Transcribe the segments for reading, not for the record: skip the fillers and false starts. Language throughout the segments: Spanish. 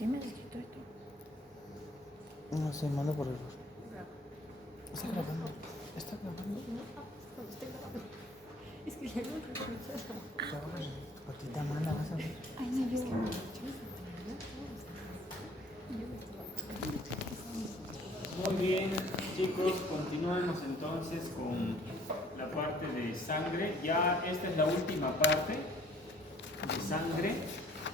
¿Quién me ha escrito esto? No sé, mando por error. ¿Está grabando? ¿Está grabando? No, estoy grabando. Es que le hago que Patita mala, vas a ver. ay, no, yo. Muy bien, chicos, continuemos entonces con la parte de sangre. Ya esta es la última parte de sangre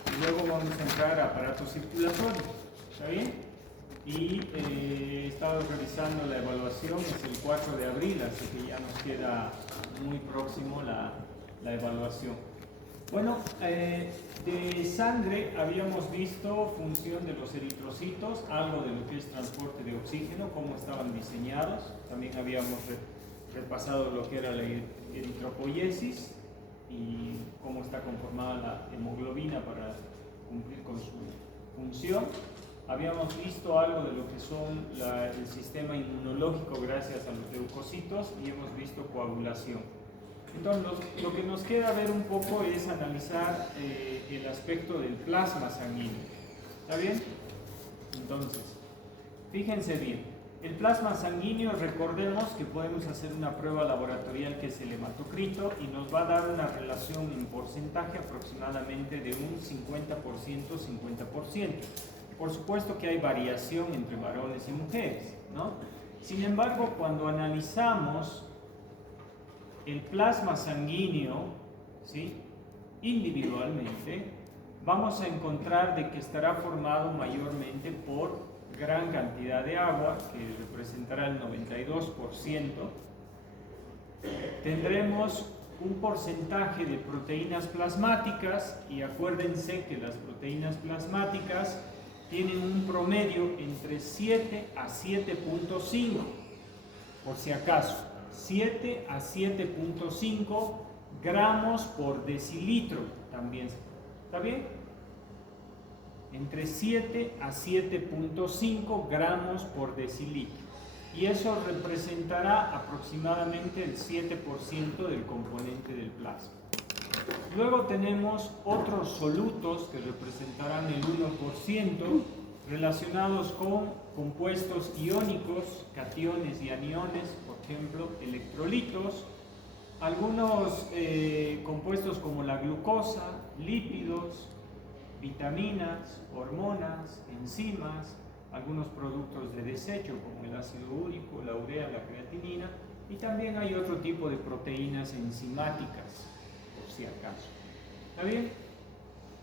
y luego vamos a entrar a aparatos circulatorios. ¿Está bien? Y he estado revisando la evaluación, es el 4 de abril, así que ya nos queda muy próximo la evaluación. Bueno, de sangre habíamos visto función de los eritrocitos, algo de lo que es transporte de oxígeno, cómo estaban diseñados. También habíamos repasado lo que era la eritropoiesis y cómo está conformada la hemoglobina para cumplir con su función. Habíamos visto algo de lo que son el sistema inmunológico gracias a los leucocitos y hemos visto coagulación. Entonces, lo que nos queda ver un poco es analizar el aspecto del plasma sanguíneo. ¿Está bien? Entonces, fíjense bien. El plasma sanguíneo, recordemos que podemos hacer una prueba laboratorial que es el hematocrito y nos va a dar una relación en porcentaje aproximadamente de un 50%-50%. Por supuesto que hay variación entre varones y mujeres, ¿no? Sin embargo, cuando analizamos el plasma sanguíneo, ¿sí?, individualmente, vamos a encontrar de que estará formado mayormente por gran cantidad de agua, que representará el 92%. Tendremos un porcentaje de proteínas plasmáticas, y acuérdense que las proteínas plasmáticas tienen un promedio entre 7 a 7.5, por si acaso. 7 a 7.5 gramos por decilitro también. ¿Está bien? Entre 7 a 7.5 gramos por decilitro. Y eso representará aproximadamente el 7% del componente del plasma. Luego tenemos otros solutos que representarán el 1% relacionados con compuestos iónicos, cationes y aniones, por ejemplo, electrolitos, algunos compuestos como la glucosa, lípidos, vitaminas, hormonas, enzimas, algunos productos de desecho como el ácido úrico, la urea, la creatinina, y también hay otro tipo de proteínas enzimáticas, por si acaso. ¿Está bien?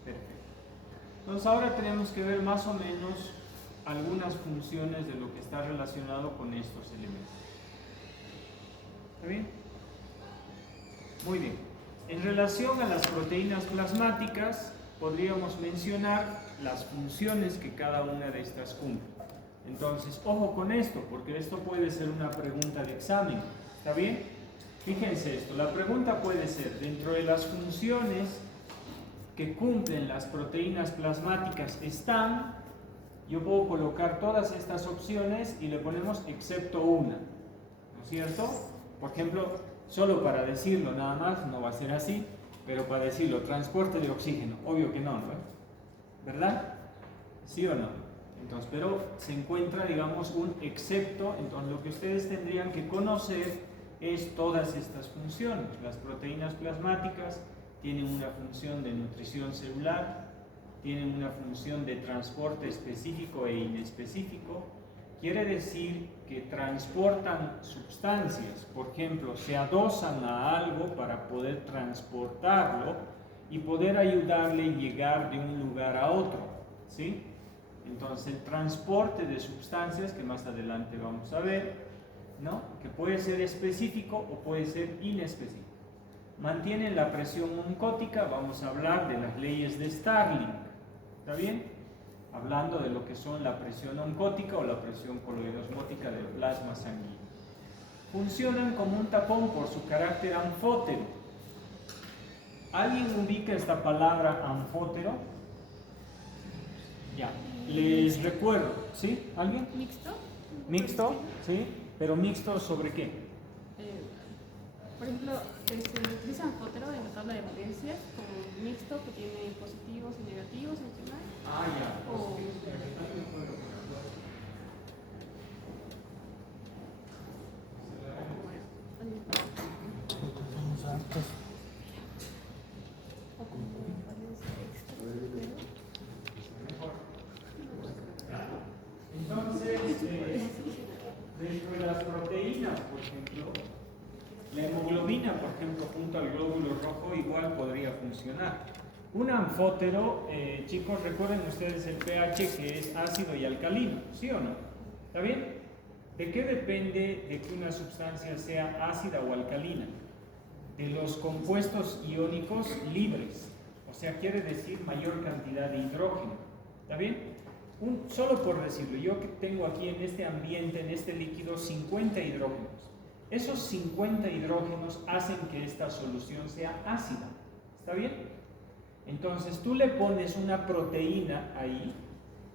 Perfecto. Entonces ahora tenemos que ver más o menos algunas funciones de lo que está relacionado con estos elementos. ¿Está bien? Muy bien. En relación a las proteínas plasmáticas, podríamos mencionar las funciones que cada una de estas cumple. Entonces, ojo con esto, porque esto puede ser una pregunta de examen. ¿Está bien? Fíjense esto, la pregunta puede ser, dentro de las funciones que cumplen las proteínas plasmáticas están, yo puedo colocar todas estas opciones y le ponemos excepto una, ¿no es cierto? Por ejemplo, solo para decirlo nada más, no va a ser así, pero para decirlo, transporte de oxígeno, obvio que no, ¿no? ¿Verdad? ¿Sí o no? Entonces, pero se encuentra, digamos, un excepto. Entonces lo que ustedes tendrían que conocer es todas estas funciones. Las proteínas plasmáticas tienen una función de nutrición celular, tienen una función de transporte específico e inespecífico. Quiere decir que transportan sustancias, por ejemplo, se adosan a algo para poder transportarlo y poder ayudarle a llegar de un lugar a otro, ¿sí? Entonces el transporte de sustancias, que más adelante vamos a ver, ¿no?, que puede ser específico o puede ser inespecífico. Mantienen la presión oncótica, vamos a hablar de las leyes de Starling, ¿está bien? Hablando de lo que son la presión oncótica o la presión coloidosmótica del plasma sanguíneo. Funcionan como un tapón por su carácter anfótero. ¿Alguien ubica esta palabra anfótero? Ya, les recuerdo, ¿sí? ¿Alguien? ¿Mixto? ¿Mixto? ¿Sí? ¿Pero mixto sobre qué? Por ejemplo, se utiliza anfótero en la tabla de valencias como mixto que tiene positivos y negativos adicional. Ah, ya. O Estamos hartos. o como valencia extra, creo. Entonces, dentro de las proteínas, por ejemplo, la hemoglobina, por ejemplo, junto al glóbulo rojo, igual podría funcionar. Un anfótero, chicos, recuerden ustedes el pH que es ácido y alcalino, ¿sí o no? ¿Está bien? ¿De qué depende de que una sustancia sea ácida o alcalina? De los compuestos iónicos libres, o sea, quiere decir mayor cantidad de hidrógeno. ¿Está bien? Solo por decirlo, yo que tengo aquí en este ambiente, en este líquido, 50 hidrógenos. Esos 50 hidrógenos hacen que esta solución sea ácida. ¿Está bien? Entonces tú le pones una proteína ahí,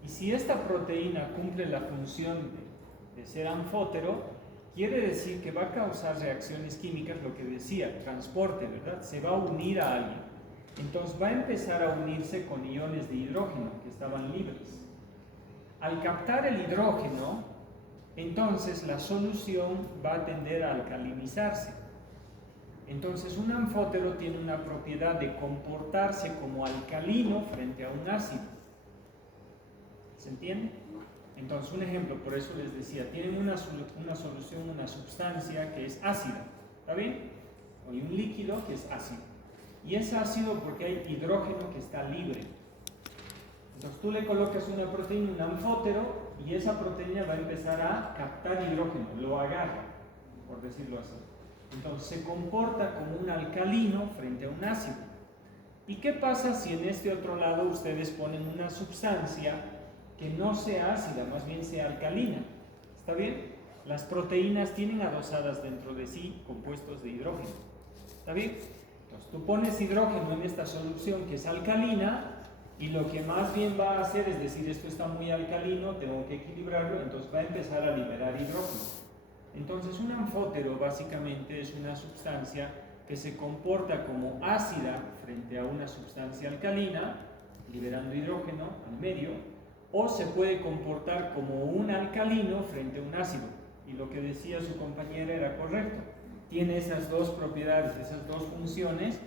y si esta proteína cumple la función de ser anfótero, quiere decir que va a causar reacciones químicas, lo que decía, transporte, ¿verdad? Se va a unir a alguien. Entonces va a empezar a unirse con iones de hidrógeno que estaban libres. Al captar el hidrógeno, entonces la solución va a tender a alcalinizarse. Entonces un anfótero tiene una propiedad de comportarse como alcalino frente a un ácido. ¿Se entiende? Entonces un ejemplo, por eso les decía, tienen una solución, una sustancia que es ácida, ¿está bien? O un líquido que es ácido. Y es ácido porque hay hidrógeno que está libre. Entonces tú le colocas una proteína, un anfótero, y esa proteína va a empezar a captar hidrógeno, lo agarra, por decirlo así. Entonces se comporta como un alcalino frente a un ácido. ¿Y qué pasa si en este otro lado ustedes ponen una sustancia que no sea ácida, más bien sea alcalina? ¿Está bien? Las proteínas tienen adosadas dentro de sí compuestos de hidrógeno. ¿Está bien? Entonces tú pones hidrógeno en esta solución que es alcalina, y lo que más bien va a hacer es decir, esto está muy alcalino, tengo que equilibrarlo, entonces va a empezar a liberar hidrógeno. Entonces un anfótero básicamente es una sustancia que se comporta como ácida frente a una sustancia alcalina, liberando hidrógeno al medio, o se puede comportar como un alcalino frente a un ácido. Y lo que decía su compañera era correcto. Tiene esas dos propiedades, esas dos funciones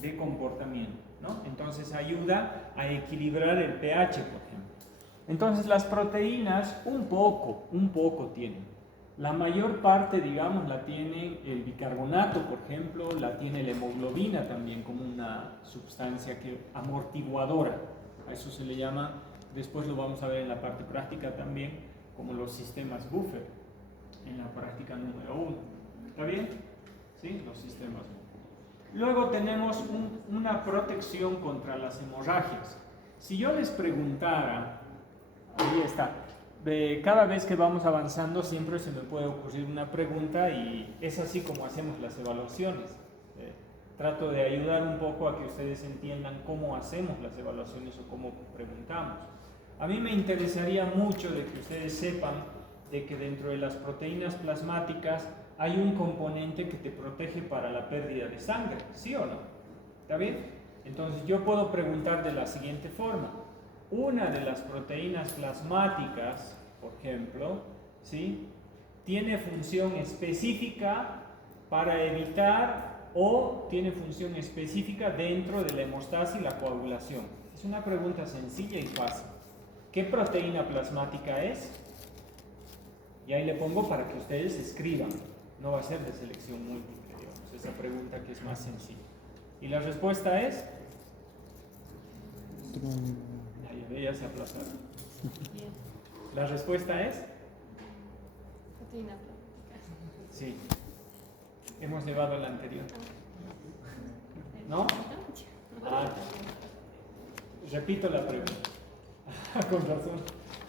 de comportamiento, ¿no? Entonces ayuda a equilibrar el pH, por ejemplo. Entonces las proteínas un poco tienen. La mayor parte, digamos, la tiene el bicarbonato, por ejemplo, la tiene la hemoglobina también como una sustancia amortiguadora. A eso se le llama, después lo vamos a ver en la parte práctica también, como los sistemas buffer, en la práctica número 1. ¿Está bien? ¿Sí? Los sistemas buffer. Luego tenemos una protección contra las hemorragias. Si yo les preguntara, ahí está, cada vez que vamos avanzando siempre se me puede ocurrir una pregunta y es así como hacemos las evaluaciones. Trato de ayudar un poco a que ustedes entiendan cómo hacemos las evaluaciones o cómo preguntamos. A mí me interesaría mucho de que ustedes sepan de que dentro de las proteínas plasmáticas hay un componente que te protege para la pérdida de sangre, ¿sí o no? ¿Está bien? Entonces yo puedo preguntar de la siguiente forma. Una de las proteínas plasmáticas, por ejemplo, ¿sí?, tiene función específica para evitar o tiene función específica dentro de la hemostasis y la coagulación. Es una pregunta sencilla y fácil. ¿Qué proteína plasmática es? Y ahí le pongo para que ustedes escriban. No va a ser de selección múltiple, digamos, esa pregunta que es más sencilla. Y la respuesta es... Ya se aplazaron. La respuesta es... Proteína plasmática. Sí. Hemos llevado la anterior. ¿No? Ah, repito la pregunta. Con razón.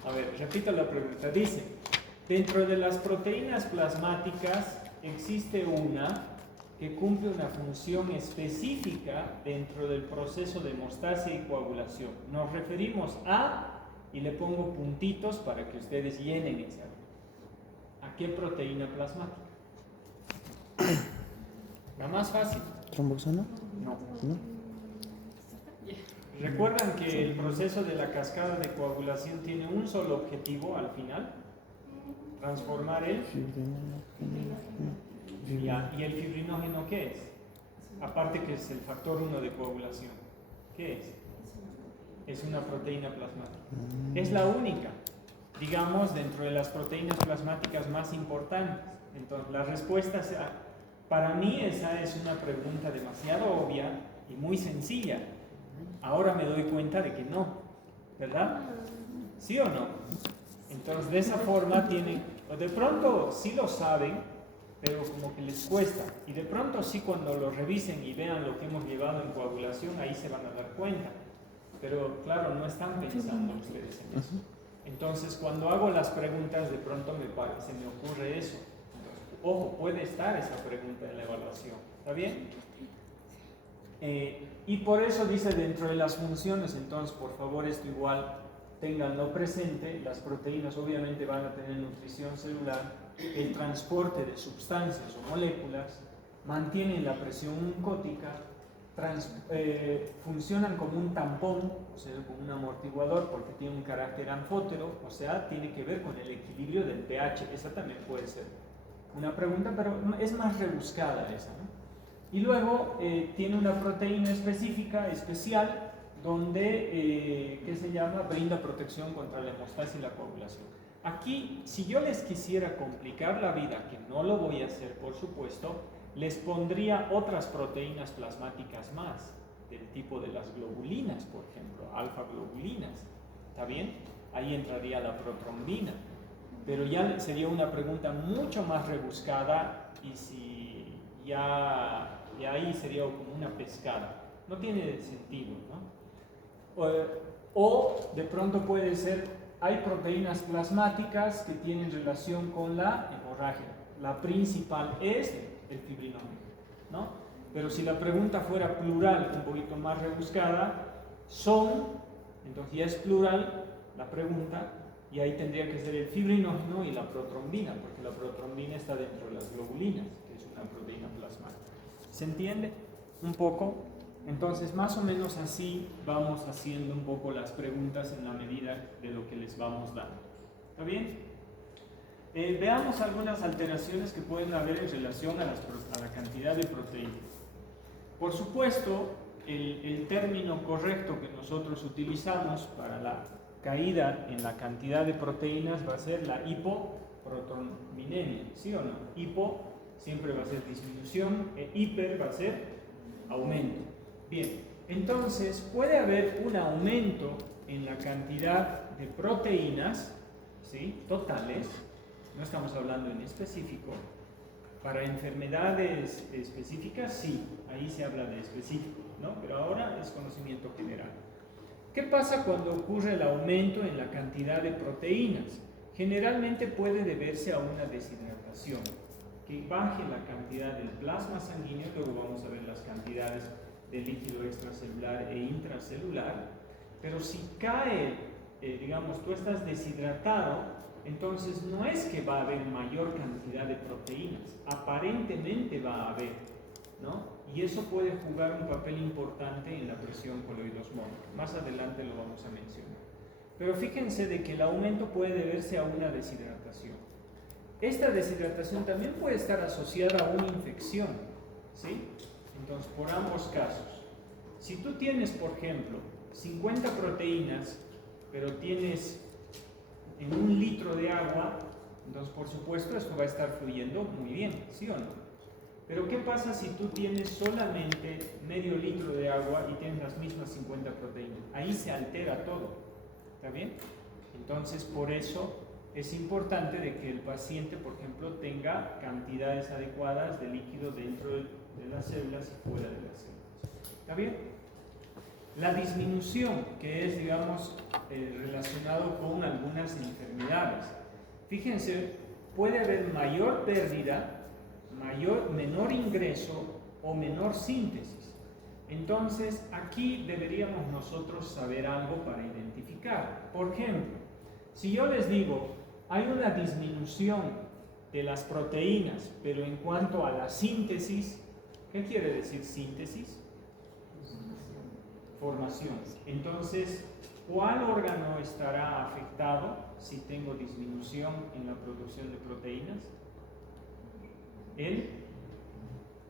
A ver, repito la pregunta. Dice, dentro de las proteínas plasmáticas existe una que cumple una función específica dentro del proceso de hemostasia y coagulación. Nos referimos a, y le pongo puntitos para que ustedes llenen esa. ¿A qué proteína plasmática? La más fácil. ¿Tromboxano? No. ¿No? ¿Recuerdan que el proceso de la cascada de coagulación tiene un solo objetivo al final? Transformar el... Ya, ¿y el fibrinógeno qué es? Aparte que es el factor 1 de coagulación. ¿Qué es? Es una proteína plasmática. Es la única, digamos, dentro de las proteínas plasmáticas más importantes. Entonces, la respuesta, para mí esa es una pregunta demasiado obvia y muy sencilla. Ahora me doy cuenta de que no, ¿verdad? ¿Sí o no? Entonces, de esa forma tienen, o de pronto sí lo saben, pero como que les cuesta. Y de pronto sí, cuando lo revisen y vean lo que hemos llevado en coagulación, ahí se van a dar cuenta. Pero claro, no están pensando ustedes en eso. Entonces, cuando hago las preguntas, de pronto se me ocurre eso. Entonces, ojo, puede estar esa pregunta en la evaluación. ¿Está bien? Y por eso dice dentro de las funciones, entonces, por favor, esto igual ténganlo presente. Las proteínas obviamente van a tener nutrición celular, el transporte de sustancias o moléculas, mantienen la presión oncótica, funcionan como un tampón, o sea, como un amortiguador, porque tiene un carácter anfótero, o sea, tiene que ver con el equilibrio del pH. Esa también puede ser una pregunta, pero es más rebuscada esa, ¿no? Y luego tiene una proteína específica, especial, donde, ¿qué se llama? Brinda protección contra la hemostasis y la coagulación. Aquí, si yo les quisiera complicar la vida, que no lo voy a hacer, por supuesto, les pondría otras proteínas plasmáticas más, del tipo de las globulinas, por ejemplo, alfa-globulinas. ¿Está bien? Ahí entraría la protrombina. Pero ya sería una pregunta mucho más rebuscada y ahí sería como una pescada. No tiene sentido, ¿no? O de pronto puede ser, hay proteínas plasmáticas que tienen relación con la hemorragia. La principal es el fibrinógeno, ¿no? Pero si la pregunta fuera plural, un poquito más rebuscada, entonces ya es plural la pregunta, y ahí tendría que ser el fibrinógeno y la protrombina, porque la protrombina está dentro de las globulinas, que es una proteína plasmática. ¿Se entiende? Un poco. Entonces, más o menos así vamos haciendo un poco las preguntas en la medida de lo que les vamos dando. ¿Está bien? Veamos algunas alteraciones que pueden haber en relación a la cantidad de proteínas. Por supuesto, el término correcto que nosotros utilizamos para la caída en la cantidad de proteínas va a ser la hipoprotoneminemia, ¿sí o no? Hipo siempre va a ser disminución, e hiper va a ser aumento. Bien, entonces puede haber un aumento en la cantidad de proteínas, ¿sí? Totales, no estamos hablando en específico. Para enfermedades específicas, sí, ahí se habla de específico, ¿no? Pero ahora es conocimiento general. ¿Qué pasa cuando ocurre el aumento en la cantidad de proteínas? Generalmente puede deberse a una deshidratación, que baje la cantidad del plasma sanguíneo. Luego vamos a ver las cantidades de líquido extracelular e intracelular. Pero si cae, digamos, tú estás deshidratado, entonces no es que va a haber mayor cantidad de proteínas, aparentemente va a haber, ¿no? Y eso puede jugar un papel importante en la presión coloidosmótica. Más adelante lo vamos a mencionar. Pero fíjense de que el aumento puede deberse a una deshidratación. Esta deshidratación también puede estar asociada a una infección, ¿sí? Entonces, por ambos casos. Si tú tienes, por ejemplo, 50 proteínas, pero tienes en 1 litro de agua, entonces por supuesto esto va a estar fluyendo muy bien, ¿sí o no? Pero ¿qué pasa si tú tienes solamente medio litro de agua y tienes las mismas 50 proteínas? Ahí se altera todo, ¿está bien? Entonces por eso es importante de que el paciente, por ejemplo, tenga cantidades adecuadas de líquido dentro de las células y fuera de las células, ¿está bien? La disminución, que es, digamos, relacionado con algunas enfermedades. Fíjense, puede haber mayor pérdida, menor ingreso o menor síntesis. Entonces, aquí deberíamos nosotros saber algo para identificar. Por ejemplo, si yo les digo, hay una disminución de las proteínas, pero en cuanto a la síntesis, ¿qué quiere decir síntesis? formación. Entonces, ¿cuál órgano estará afectado si tengo disminución en la producción de proteínas?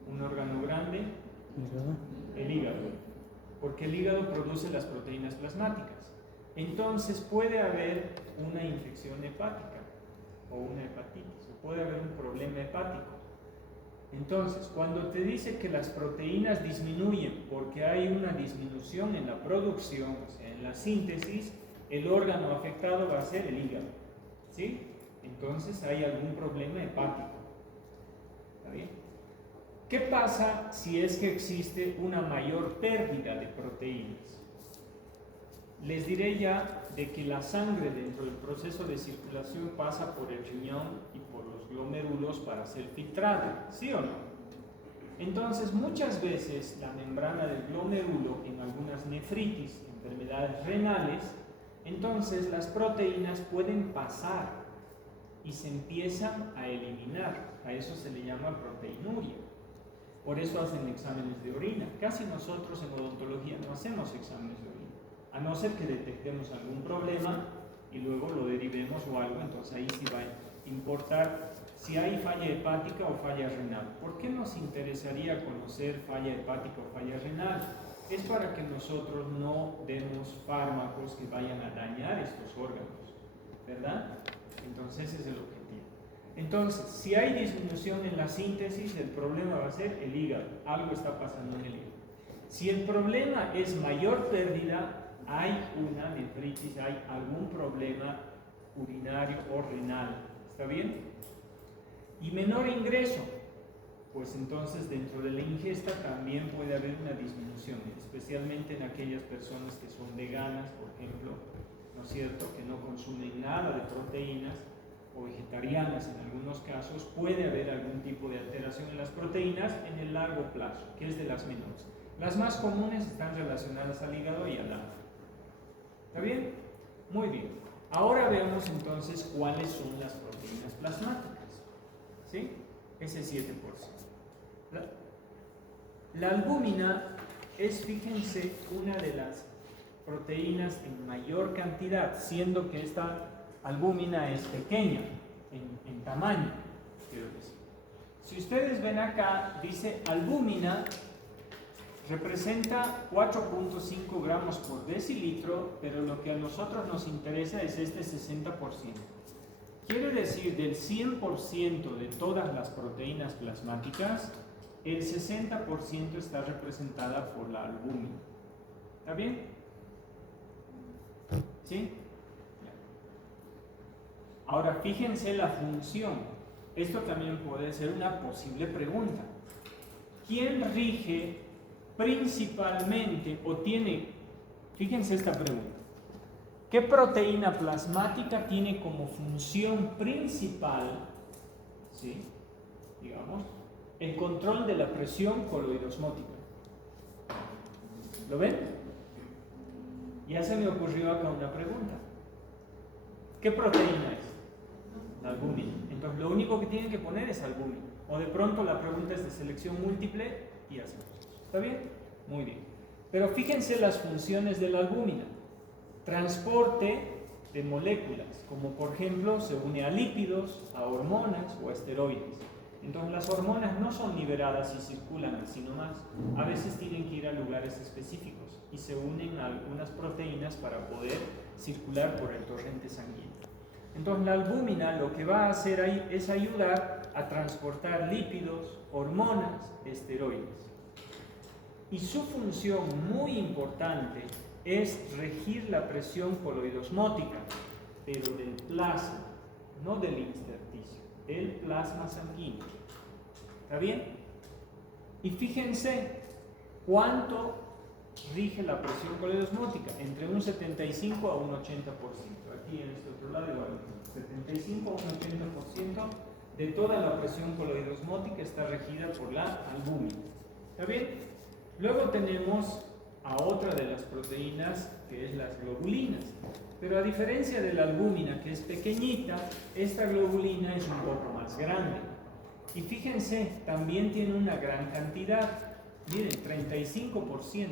Un órgano grande, el hígado, porque el hígado produce las proteínas plasmáticas. Entonces puede haber una infección hepática o una hepatitis, o puede haber un problema hepático. Entonces, cuando te dice que las proteínas disminuyen porque hay una disminución en la producción, o sea, en la síntesis, el órgano afectado va a ser el hígado, ¿sí? Entonces hay algún problema hepático. ¿Está bien? ¿Qué pasa si es que existe una mayor pérdida de proteínas? Les diré ya de que la sangre dentro del proceso de circulación pasa por el riñón y por los glomérulos para ser filtrada, ¿sí o no? Entonces, muchas veces la membrana del glomérulo, en algunas nefritis, enfermedades renales, entonces las proteínas pueden pasar y se empiezan a eliminar. A eso se le llama proteinuria. Por eso hacen exámenes de orina. Casi nosotros en odontología no hacemos exámenes de orina, a no ser que detectemos algún problema y luego lo derivemos o algo, entonces ahí sí va a importar si hay falla hepática o falla renal. ¿Por qué nos interesaría conocer falla hepática o falla renal? Es para que nosotros no demos fármacos que vayan a dañar estos órganos, ¿verdad? Entonces ese es el objetivo. Entonces, si hay disminución en la síntesis, el problema va a ser el hígado. Algo está pasando en el hígado. Si el problema es mayor pérdida, hay una nefritis, hay algún problema urinario o renal. ¿Está bien? Y menor ingreso, pues entonces dentro de la ingesta también puede haber una disminución, especialmente en aquellas personas que son veganas, por ejemplo, ¿no es cierto?, que no consumen nada de proteínas, o vegetarianas en algunos casos, puede haber algún tipo de alteración en las proteínas en el largo plazo, que es de las menores. Las más comunes están relacionadas al hígado y al hígado. ¿Está bien? Muy bien. Ahora veamos entonces cuáles son las proteínas plasmáticas. ¿Sí? Ese 7%. La albúmina es, fíjense, una de las proteínas en mayor cantidad, siendo que esta albúmina es pequeña en tamaño, quiero decir. Si ustedes ven acá, dice albúmina representa 4.5 gramos por decilitro, pero lo que a nosotros nos interesa es este 60%. Quiere decir, del 100% de todas las proteínas plasmáticas, el 60% está representada por la albúmina. ¿Está bien? ¿Sí? Ahora, fíjense la función. Esto también puede ser una posible pregunta. ¿Quién rige principalmente o tiene, fíjense esta pregunta, ¿qué proteína plasmática tiene como función principal, ¿sí?, digamos, el control de la presión coloidosmótica? ¿Lo ven? Ya se me ocurrió acá una pregunta. ¿Qué proteína es? La albúmina. Entonces lo único que tienen que poner es albúmina. O de pronto la pregunta es de selección múltiple y hacemos eso. ¿Está bien? Muy bien. Pero fíjense las funciones de la albúmina. Transporte de moléculas, como por ejemplo se une a lípidos, a hormonas o a esteroides. Entonces las hormonas no son liberadas y circulan así nomás. A veces tienen que ir a lugares específicos y se unen a algunas proteínas para poder circular por el torrente sanguíneo. Entonces la albúmina lo que va a hacer ahí es ayudar a transportar lípidos, hormonas, esteroides. Y su función muy importante es regir la presión coloidosmótica, pero del plasma, no del intersticio, del plasma sanguíneo. ¿Está bien? Y fíjense cuánto rige la presión coloidosmótica, entre un 75 a un 80%. Aquí en este otro lado igual, 75 a un 80% de toda la presión coloidosmótica está regida por la albúmina. ¿Está bien? Luego tenemos a otra de las proteínas, que es las globulinas. Pero a diferencia de la albúmina, que es pequeñita, esta globulina es un poco más grande. Y fíjense, también tiene una gran cantidad. Miren, 35%.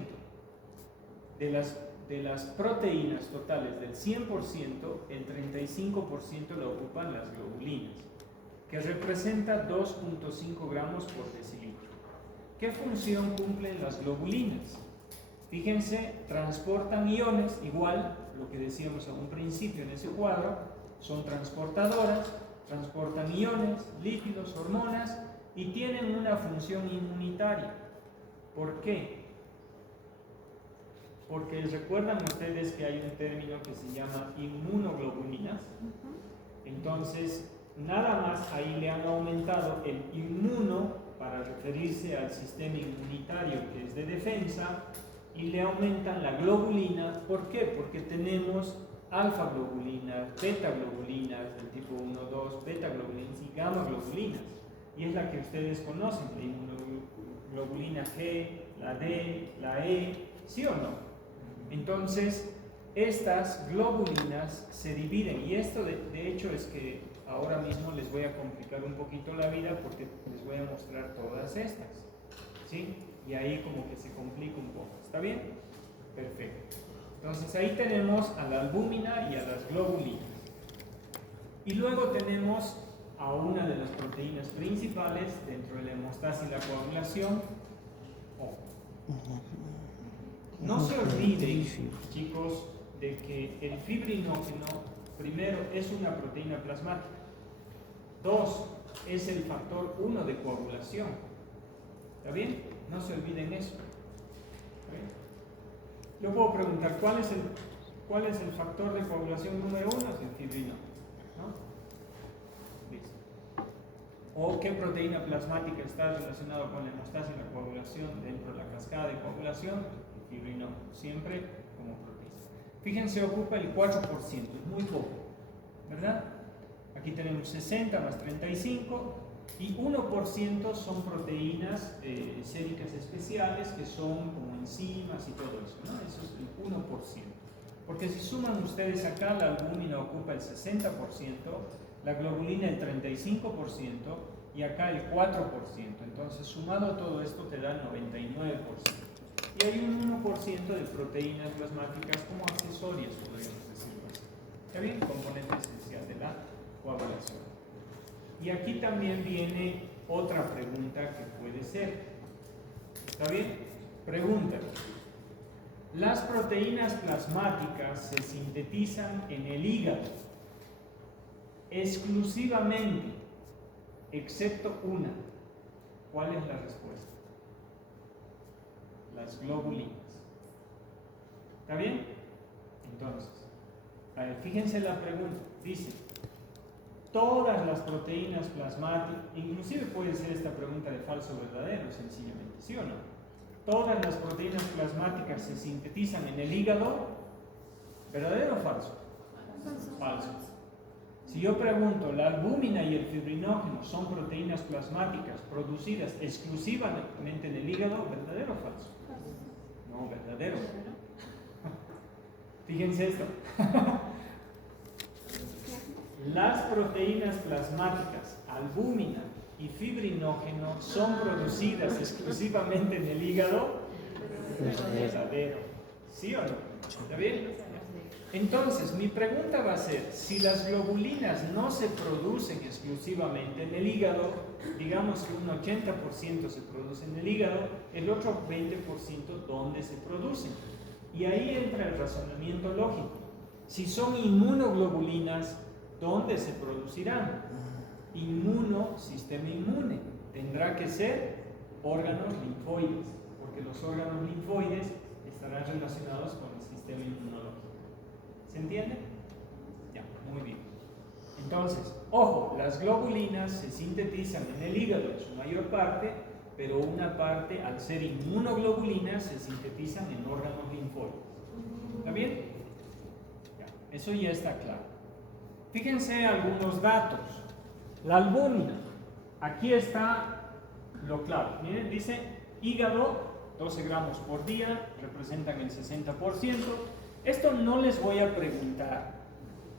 de las proteínas totales del 100%, el 35% lo ocupan las globulinas, que representa 2.5 gramos por decilitro. ¿Qué función cumplen las globulinas? Fíjense, transportan iones, igual lo que decíamos a un principio en ese cuadro, son transportadoras, transportan iones, lípidos, hormonas y tienen una función inmunitaria. ¿Por qué? Porque recuerdan ustedes que hay un término que se llama inmunoglobulinas. Entonces, nada más ahí le han aumentado el inmuno para referirse al sistema inmunitario que es de defensa, y le aumentan la globulina. ¿Por qué? Porque tenemos alfa globulinas, beta globulinas del tipo 1, 2, beta globulinas y gamma globulinas. Y es la que ustedes conocen, la inmunoglobulina G, la D, la E, ¿sí o no? Entonces, estas globulinas se dividen, y esto de hecho es que ahora mismo les voy a complicar un poquito la vida porque les voy a mostrar todas estas, ¿sí? Y ahí como que se complica un poco, ¿está bien? Perfecto. Entonces ahí tenemos a la albúmina y a las globulinas. Y luego tenemos a una de las proteínas principales dentro de la hemostasia y la coagulación. No se olviden, chicos, de que el fibrinógeno, primero, es una proteína plasmática. 2, es el factor 1 de coagulación. ¿Está bien? No se olviden eso. Yo puedo preguntar, ¿cuál es el factor de coagulación número 1? Es el fibrinógeno, ¿no? Listo. ¿O qué proteína plasmática está relacionada con la hemostasia y la coagulación dentro de la cascada de coagulación? El fibrinógeno, siempre como proteína. Fíjense, ocupa el 4%, es muy poco, ¿verdad? Aquí tenemos 60 más 35 y 1% son proteínas séricas especiales que son como enzimas y todo eso, ¿no? Eso es el 1%. Porque si suman ustedes acá, la albúmina ocupa el 60%, la globulina el 35% y acá el 4%. Entonces, sumado todo esto te da 99%. Y hay un 1% de proteínas plasmáticas como accesorias, podríamos decirlo así. ¿Está bien? Componente esencial de la coagulación. Y aquí también viene otra pregunta que puede ser. ¿Está bien? Pregunta. Las proteínas plasmáticas se sintetizan en el hígado exclusivamente, excepto una. ¿Cuál es la respuesta? Las globulinas. ¿Está bien? Entonces, a ver, fíjense la pregunta. Dice, todas las proteínas plasmáticas, inclusive puede ser esta pregunta de falso o verdadero, sencillamente, ¿sí o no? Todas las proteínas plasmáticas se sintetizan en el hígado, ¿verdadero o falso? Falso. Si yo pregunto, ¿la albúmina y el fibrinógeno son proteínas plasmáticas producidas exclusivamente en el hígado? ¿Verdadero o falso? No, verdadero. Fíjense esto. Las proteínas plasmáticas, albúmina y fibrinógeno, son producidas exclusivamente en el hígado. Verdadero. ¿Sí o no? ¿Está bien? Entonces, mi pregunta va a ser, si las globulinas no se producen exclusivamente en el hígado, digamos que un 80% se produce en el hígado, el otro 20% ¿dónde se producen? Y ahí entra el razonamiento lógico. Si son inmunoglobulinas, ¿dónde se producirán? Inmuno, sistema inmune. Tendrá que ser órganos linfoides, porque los órganos linfoides estarán relacionados con el sistema inmunológico. ¿Se entiende? Ya, muy bien. Entonces, ojo, las globulinas se sintetizan en el hígado en su mayor parte, pero una parte, al ser inmunoglobulinas, se sintetizan en órganos linfoides. ¿Está bien? Ya, eso ya está claro. Fíjense algunos datos. La albúmina, aquí está lo claro. Miren, dice hígado, 12 gramos por día, representan el 60%. Esto no les voy a preguntar,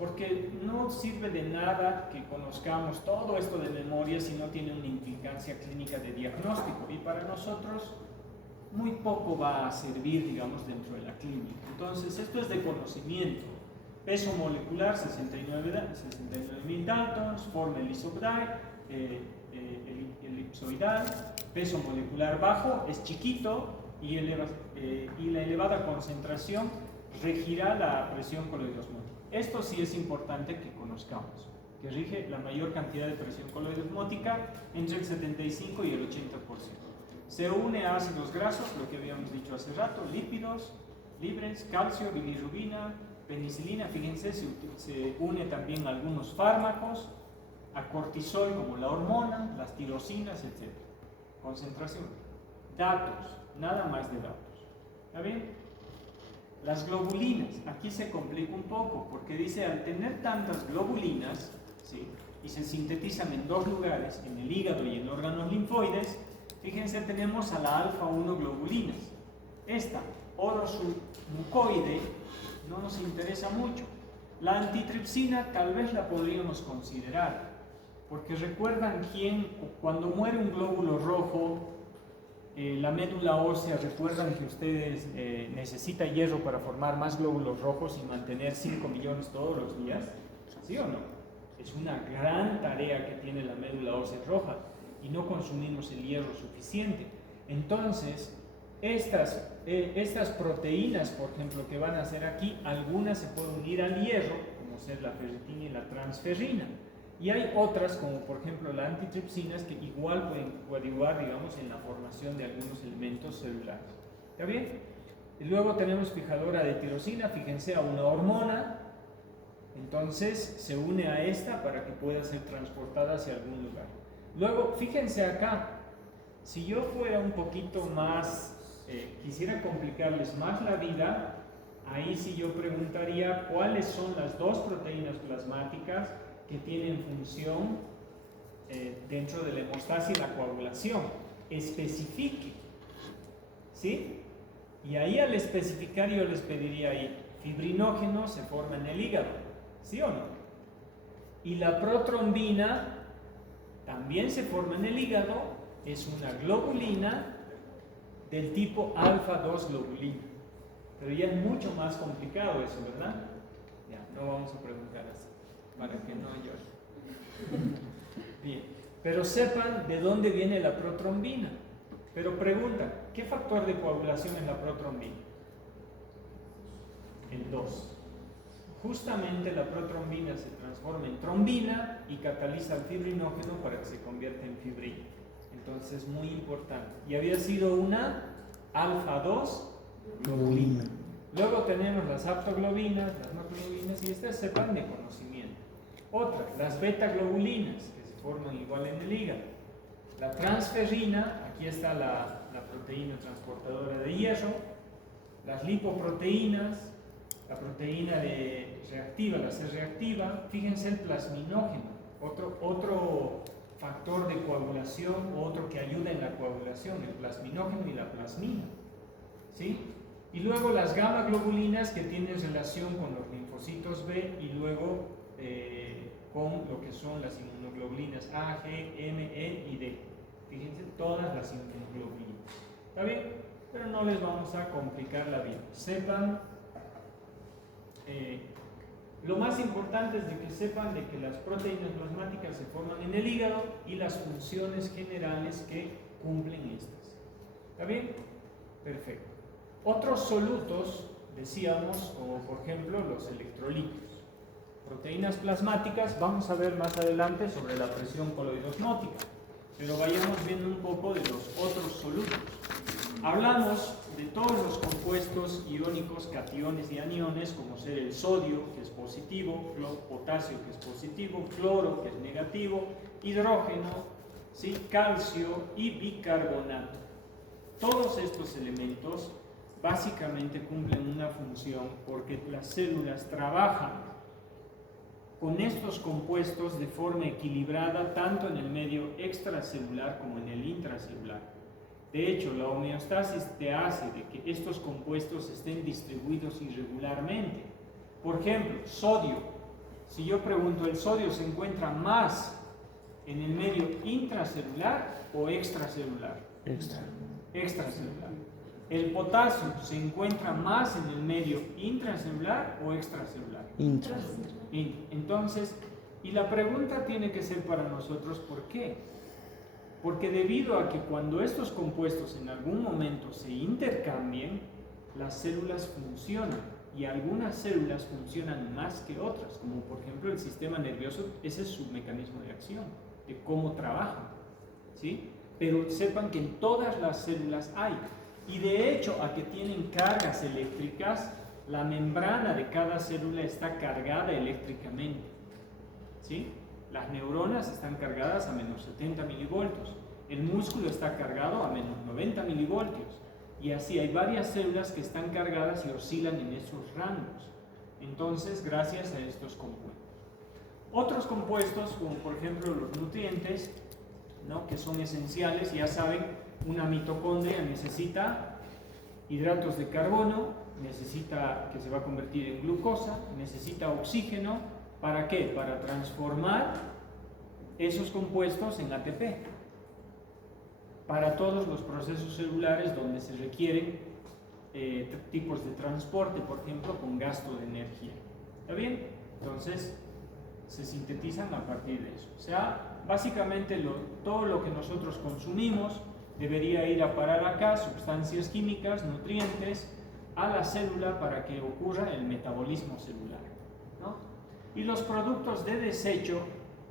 porque no sirve de nada que conozcamos todo esto de memoria si no tiene una implicancia clínica de diagnóstico. Y para nosotros muy poco va a servir, digamos, dentro de la clínica. Entonces, esto es de conocimiento. Peso molecular, 69.000 Daltons, forma elipsoidal, peso molecular bajo, es chiquito y la elevada concentración regirá la presión coloidosmótica. Esto sí es importante que conozcamos, que rige la mayor cantidad de presión coloidosmótica entre el 75 y el 80%. Se une a ácidos grasos, lo que habíamos dicho hace rato, lípidos libres, calcio, bilirrubina, penicilina. Fíjense, se une también a algunos fármacos, a cortisol como la hormona, las tirosinas, etc. Concentración. Datos, nada más de datos. ¿Está bien? Las globulinas, aquí se complica un poco, porque dice, al tener tantas globulinas, ¿sí?, y se sintetizan en dos lugares, en el hígado y en órganos linfoides, fíjense, tenemos a la alfa-1 globulinas. Esta, orosulmucoide, no nos interesa mucho. La antitripsina tal vez la podríamos considerar, porque recuerdan cuando muere un glóbulo rojo, la médula ósea, recuerdan que ustedes necesita hierro para formar más glóbulos rojos y mantener 5 millones todos los días, ¿sí o no? Es una gran tarea que tiene la médula ósea roja y no consumimos el hierro suficiente. Entonces, estas proteínas, por ejemplo, que van a hacer aquí, algunas se pueden unir al hierro, como ser la ferritina y la transferrina. Y hay otras, como por ejemplo la antitripsinas, que igual pueden coadyuvar, digamos, en la formación de algunos elementos celulares. ¿Está bien? Y luego tenemos fijadora de tirosina, fíjense, a una hormona. Entonces se une a esta para que pueda ser transportada hacia algún lugar. Luego, fíjense acá, si yo fuera un poquito más, quisiera complicarles más la vida, ahí sí yo preguntaría cuáles son las dos proteínas plasmáticas que tienen función dentro de la hemostasia y la coagulación. Especifique, ¿sí? Y ahí al especificar yo les pediría ahí, fibrinógeno se forma en el hígado, ¿sí o no? Y la protrombina también se forma en el hígado, es una globulina del tipo alfa-2 globulina. Pero ya es mucho más complicado eso, ¿verdad? Ya, no vamos a preguntar así, para que no llore. Bien, pero sepan de dónde viene la protrombina. Pero pregunta, ¿qué factor de coagulación es la protrombina? El 2. Justamente la protrombina se transforma en trombina y cataliza el fibrinógeno para que se convierta en fibrina. Entonces es muy importante. Y había sido una alfa-2 globulina. Luego tenemos las aptoglobinas, las macroglobinas, y estas sepan de conocimiento. Otra, las beta-globulinas, que se forman igual en el hígado. La transferrina, aquí está la proteína transportadora de hierro. Las lipoproteínas, la proteína reactiva, la C-reactiva. Fíjense el plasminógeno, otro factor de coagulación, otro que ayuda en la coagulación, el plasminógeno y la plasmina, ¿sí? Y luego las gamma globulinas, que tienen relación con los linfocitos B y luego con lo que son las inmunoglobulinas A, G, M, E y D. Fíjense, todas las inmunoglobulinas. ¿Está bien? Pero no les vamos a complicar la vida. Sepan, lo más importante es de que sepan de que las proteínas plasmáticas se forman en el hígado y las funciones generales que cumplen estas. ¿Está bien? Perfecto. Otros solutos, decíamos, como por ejemplo los electrolitos. Proteínas plasmáticas, vamos a ver más adelante sobre la presión coloidosmótica, pero vayamos viendo un poco de los otros solutos. Hablamos de todos los compuestos iónicos, cationes y aniones, como ser el sodio, que es positivo, potasio, que es positivo, cloro, que es negativo, hidrógeno, ¿sí?, calcio y bicarbonato. Todos estos elementos básicamente cumplen una función porque las células trabajan con estos compuestos de forma equilibrada tanto en el medio extracelular como en el intracelular. De hecho, la homeostasis te hace de que estos compuestos estén distribuidos irregularmente. Por ejemplo, sodio. Si yo pregunto, ¿el sodio se encuentra más en el medio intracelular o extracelular? Extracelular. ¿El potasio se encuentra más en el medio intracelular o extracelular? Intra. Entonces, y la pregunta tiene que ser para nosotros, ¿por qué? Porque debido a que cuando estos compuestos en algún momento se intercambien, las células funcionan y algunas células funcionan más que otras, como por ejemplo el sistema nervioso, ese es su mecanismo de acción, de cómo trabaja, ¿sí? Pero sepan que en todas las células hay, y de hecho a que tienen cargas eléctricas, la membrana de cada célula está cargada eléctricamente, ¿sí? Las neuronas están cargadas a menos 70 milivoltios, el músculo está cargado a menos 90 milivoltios, y así hay varias células que están cargadas y oscilan en esos rangos. Entonces, gracias a estos compuestos. Otros compuestos, como por ejemplo los nutrientes, ¿no?, que son esenciales, ya saben, una mitocondria necesita hidratos de carbono, necesita, que se va a convertir en glucosa, necesita oxígeno, ¿para qué? Para transformar esos compuestos en ATP, para todos los procesos celulares donde se requieren tipos de transporte, por ejemplo, con gasto de energía. ¿Está bien? Entonces, se sintetizan a partir de eso. O sea, básicamente todo lo que nosotros consumimos debería ir a parar acá, sustancias químicas, nutrientes, a la célula para que ocurra el metabolismo celular, ¿no? Y los productos de desecho,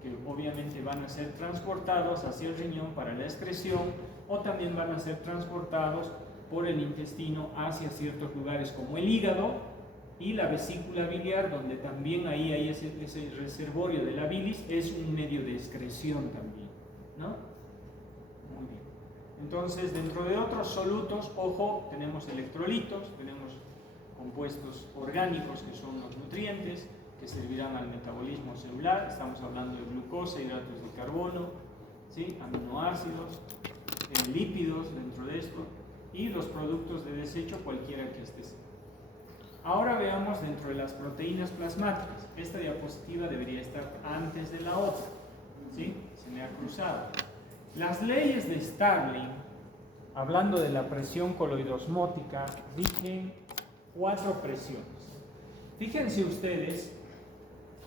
que obviamente van a ser transportados hacia el riñón para la excreción, o también van a ser transportados por el intestino hacia ciertos lugares como el hígado y la vesícula biliar, donde también ahí hay ese reservorio de la bilis, es un medio de excreción también, ¿no? Muy bien. Entonces, dentro de otros solutos, ojo, tenemos electrolitos, tenemos compuestos orgánicos que son los nutrientes, que servirán al metabolismo celular. Estamos hablando de glucosa, hidratos de carbono, ¿sí?, aminoácidos, lípidos dentro de esto, y los productos de desecho, cualquiera que esté. Ahora veamos dentro de las proteínas plasmáticas. Esta diapositiva debería estar antes de la otra, ¿sí? Se me ha cruzado. Las leyes de Starling, hablando de la presión coloidosmótica, rigen 4 presiones. Fíjense ustedes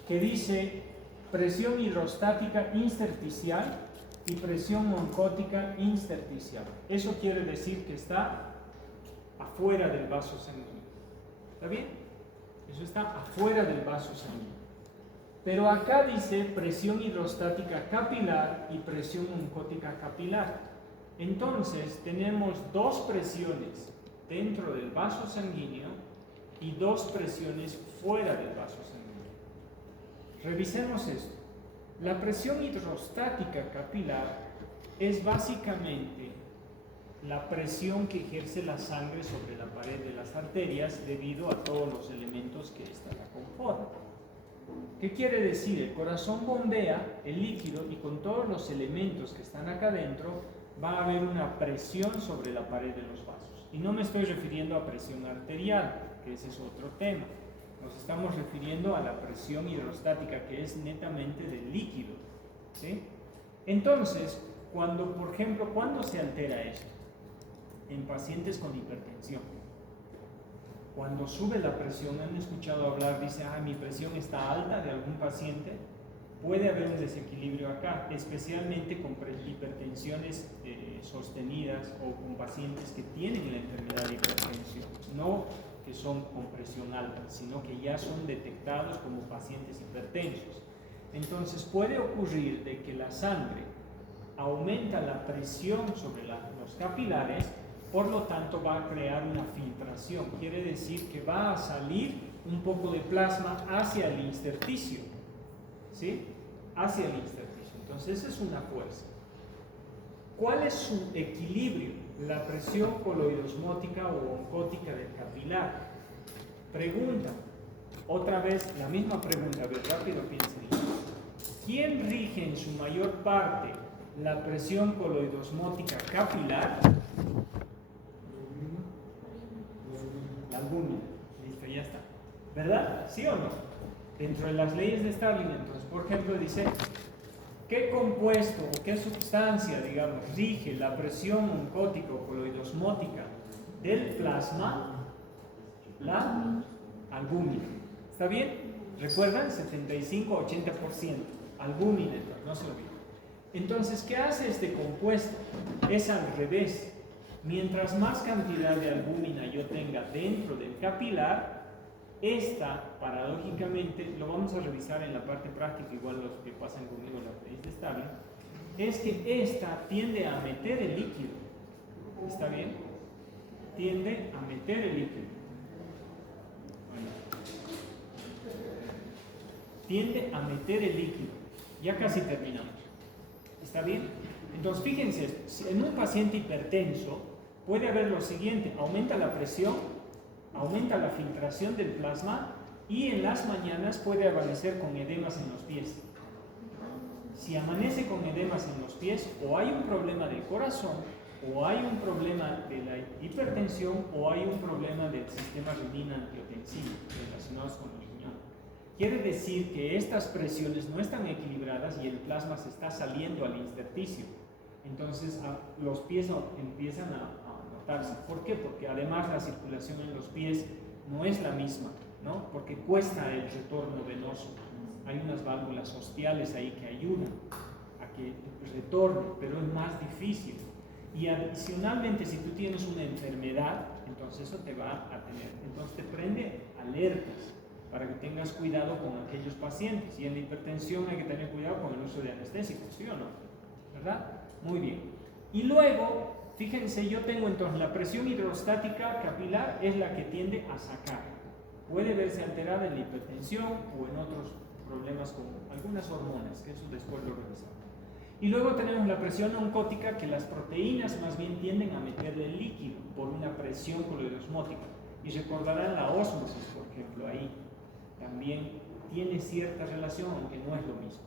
que dice presión hidrostática intersticial y presión oncótica intersticial. Eso quiere decir que está afuera del vaso sanguíneo. ¿Está bien? Eso está afuera del vaso sanguíneo. Pero acá dice presión hidrostática capilar y presión oncótica capilar. Entonces tenemos 2 presiones dentro del vaso sanguíneo y 2 presiones fuera del vaso sanguíneo. Revisemos esto. La presión hidrostática capilar es básicamente la presión que ejerce la sangre sobre la pared de las arterias debido a todos los elementos que ésta la conforman. ¿Qué quiere decir? El corazón bombea el líquido y con todos los elementos que están acá adentro va a haber una presión sobre la pared de los vasos. Y no me estoy refiriendo a presión arterial, que ese es otro tema. Nos estamos refiriendo a la presión hidrostática, que es netamente del líquido, ¿sí? Entonces, por ejemplo, ¿cuándo se altera esto? En pacientes con hipertensión. Cuando sube la presión, han escuchado hablar, dice, mi presión está alta de algún paciente, puede haber un desequilibrio acá, especialmente con hipertensiones sostenidas o con pacientes que tienen la enfermedad de hipertensión, no que son con presión alta, sino que ya son detectados como pacientes hipertensos. Entonces puede ocurrir de que la sangre aumenta la presión sobre los capilares, por lo tanto va a crear una filtración, quiere decir que va a salir un poco de plasma hacia el intersticio, ¿sí? Hacia el intersticio. Entonces esa es una fuerza. ¿Cuál es su equilibrio? La presión coloidosmótica o oncótica del capilar. Pregunta, otra vez la misma pregunta, a ver, rápido piensen. ¿Quién rige en su mayor parte la presión coloidosmótica capilar? La albúmina. Listo, ya está. ¿Verdad? ¿Sí o no? Dentro de las leyes de Starling, entonces, por ejemplo, dice, ¿qué compuesto o qué sustancia, digamos, rige la presión oncótica o coloidosmótica del plasma la albúmina. ¿Está bien? ¿Recuerdan? 75-80%. Albúmina, no se olviden. Entonces, ¿qué hace este compuesto? Es al revés. Mientras más cantidad de albúmina yo tenga dentro del capilar, esta, paradójicamente, lo vamos a revisar en la parte práctica, igual los que pasan conmigo la tenéis de estable, es que esta tiende a meter el líquido. ¿Está bien? Tiende a meter el líquido. Bueno. Tiende a meter el líquido. Ya casi terminamos. ¿Está bien? Entonces, fíjense, en un paciente hipertenso puede haber lo siguiente: aumenta la presión, aumenta la filtración del plasma y en las mañanas puede amanecer con edemas en los pies. Si amanece con edemas en los pies, o hay un problema del corazón, o hay un problema de la hipertensión, o hay un problema del sistema renina-angiotensina relacionados con el riñón. Quiere decir que estas presiones no están equilibradas y el plasma se está saliendo al intersticio. Entonces los pies empiezan a notarse. ¿Por qué? Porque además la circulación en los pies no es la misma, ¿no? Porque cuesta el retorno venoso. Hay unas válvulas ostiales ahí que ayudan a que retorne, pero es más difícil. Y adicionalmente, si tú tienes una enfermedad, entonces eso te va a tener. Entonces te prende alertas para que tengas cuidado con aquellos pacientes. Y en la hipertensión hay que tener cuidado con el uso de anestésicos, ¿sí o no? ¿Verdad? Muy bien. Y luego, fíjense, yo tengo entonces la presión hidrostática capilar es la que tiende a sacar. Puede verse alterada en la hipertensión o en otros problemas con algunas hormonas, que eso después lo revisamos. Y luego tenemos la presión oncótica, que las proteínas más bien tienden a meterle el líquido por una presión coloidosmótica. Y recordarán la ósmosis, por ejemplo, ahí también tiene cierta relación, aunque no es lo mismo.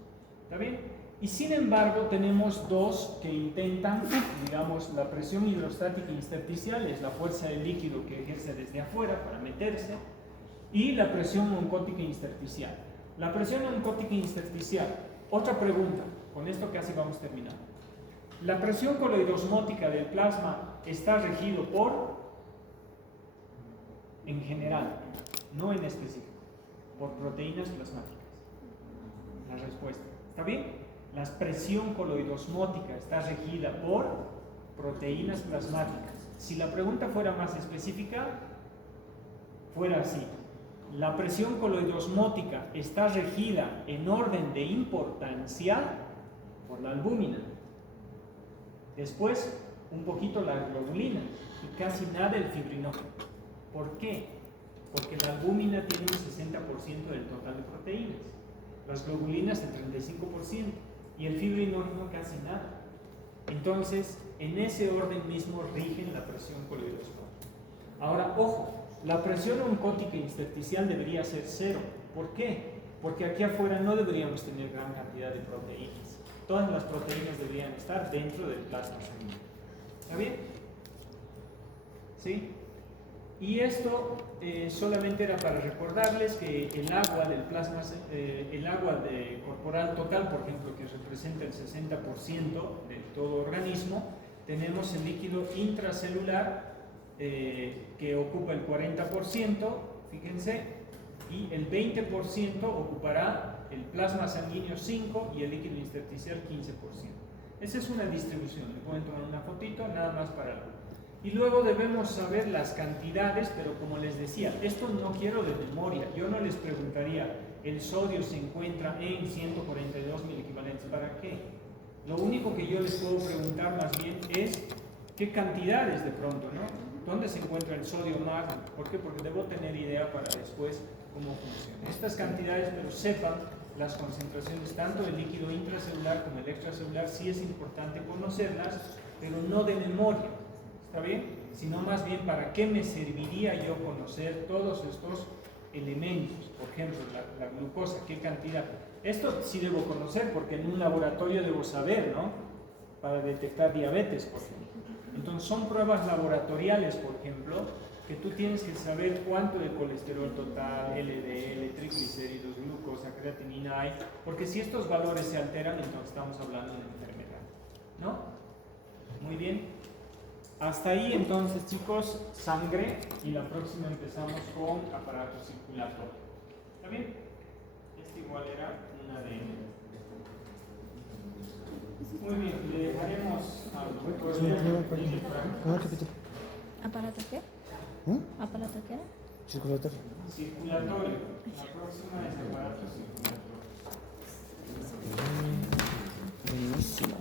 ¿Está bien? Y sin embargo tenemos dos que intentan, digamos, la presión hidrostática intersticial es la fuerza del líquido que ejerce desde afuera para meterse, y la presión oncótica intersticial. La presión oncótica intersticial, otra pregunta, con esto casi vamos terminando. La presión coloidosmótica del plasma está regido por, en general, no en específico, por proteínas plasmáticas. La respuesta, ¿está bien? La presión coloidosmótica está regida por proteínas plasmáticas. Si la pregunta fuera más específica, fuera así. La presión coloidosmótica está regida en orden de importancia por la albúmina. Después, un poquito la globulina y casi nada el fibrinógeno. ¿Por qué? Porque la albúmina tiene un 60% del total de proteínas, las globulinas el 35% y el fibrinógeno casi nada. Entonces, en ese orden mismo rigen la presión coloidosmótica. Ahora, ojo, la presión oncótica intersticial debería ser 0. ¿Por qué? Porque aquí afuera no deberíamos tener gran cantidad de proteínas. Todas las proteínas deberían estar dentro del plasma sanguíneo. ¿Está bien? ¿Sí? Y esto solamente era para recordarles que el agua del plasma, el agua corporal total, por ejemplo, que representa el 60% de todo organismo, tenemos el líquido intracelular que ocupa el 40%, fíjense, y el 20% ocupará el plasma sanguíneo 5% y el líquido intersticial 15%. Esa es una distribución, le pueden tomar una fotito, nada más para algo. Y luego debemos saber las cantidades, pero como les decía, esto no quiero de memoria. Yo no les preguntaría, el sodio se encuentra en 142 miliequivalentes, ¿para qué? Lo único que yo les puedo preguntar más bien es qué cantidades de pronto, ¿no? ¿Dónde se encuentra el sodio más? ¿Por qué? Porque debo tener idea para después cómo funciona. Estas cantidades, pero sepan las concentraciones tanto del líquido intracelular como el extracelular, sí es importante conocerlas, pero no de memoria. ¿Está bien? Sino más bien para qué me serviría yo conocer todos estos elementos. Por ejemplo, la glucosa, qué cantidad. Esto sí debo conocer porque en un laboratorio debo saber, ¿no? Para detectar diabetes, por ejemplo. Entonces son pruebas laboratoriales, por ejemplo, que tú tienes que saber cuánto de colesterol total, LDL, triglicéridos, glucosa, creatinina hay, porque si estos valores se alteran, entonces estamos hablando de una enfermedad, ¿no? Muy bien. Hasta ahí entonces, chicos, sangre, y la próxima empezamos con aparato circulatorio. ¿Está bien? Este igual era un ADN. Muy bien, le dejaremos al doctor. ¿Cómo capítulo? ¿Aparato qué? ¿Aparato qué? Circulatorio. Circulatorio. La próxima es aparato circulatorio. Buenísimo.